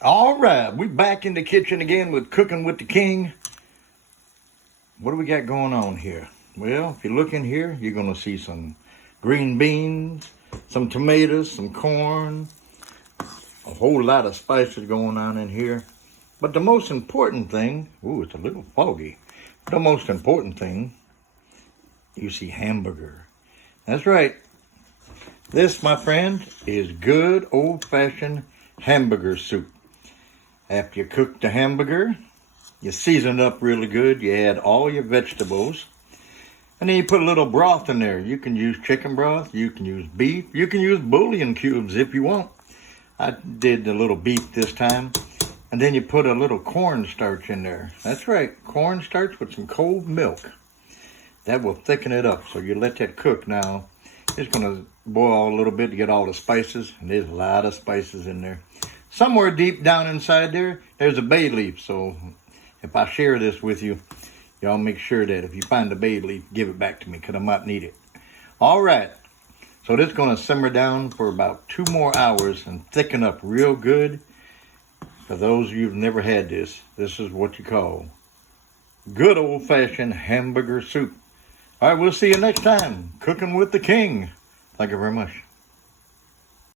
All right, we back in the kitchen again with Cooking with the King. What do we got going on here? Well, if you look in here, you're going to see some green beans, some tomatoes, some corn, a whole lot of spices going on in here. But the most important thing, ooh, it's a little foggy. The most important thing, you see hamburger. That's right. This, my friend, is good old-fashioned hamburger soup. After you cook the hamburger, you season it up really good. You add all your vegetables. And then you put a little broth in there. You can use chicken broth. You can use beef. You can use bouillon cubes if you want. I did a little beef this time. And then you put a little cornstarch in there. That's right, cornstarch with some cold milk. That will thicken it up. So you let that cook now. It's going to boil a little bit to get all the spices. And there's a lot of spices in there. Somewhere deep down inside there, there's a bay leaf. So if I share this with you, y'all make sure that if you find the bay leaf, give it back to me because I might need it. All right. So this is going to simmer down for about 2 more hours and thicken up real good. For those of you who've never had this, this is what you call good old-fashioned hamburger soup. All right, we'll see you next time. Cooking with the King. Thank you very much.